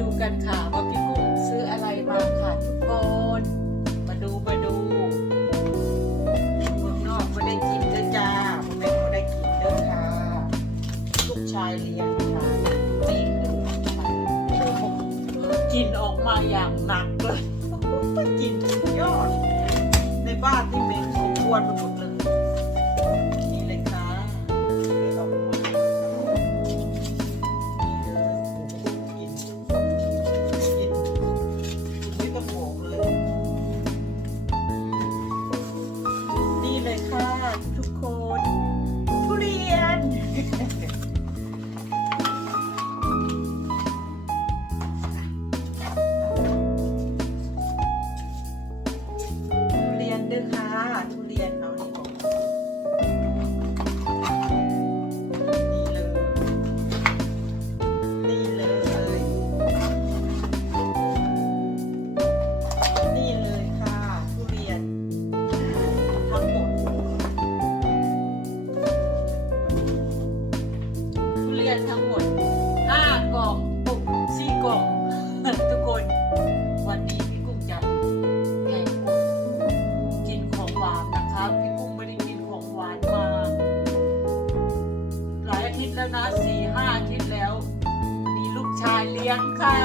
ดูกันค่ะว่าพี่กุ้งซื้ออะไรมาค่ะทุกคน มาดูมาดูเมืองนอกไม่ได้กินเด้อจ้าเมืองไม่ได้กินเด้อค่ะลูกชายเลี้ยงค่ะนี่คือโอ้โหกินออกมาอย่างหนักเลยกินยอด ในบ้านที่เหม็นของควรไปหมด ทั้งหมดห้ากล่องปุกสี่กล่องทุกคน วันนี้พี่กุ้งจะแกงกุ้งกินของหวานนะคะพี่กุ้งไม่ได้กินของหวานมา หลายอาทิตย์แล้วนะสี่ห้าอาทิตย์แล้ว มีลูกชายเลี้ยงค่ะ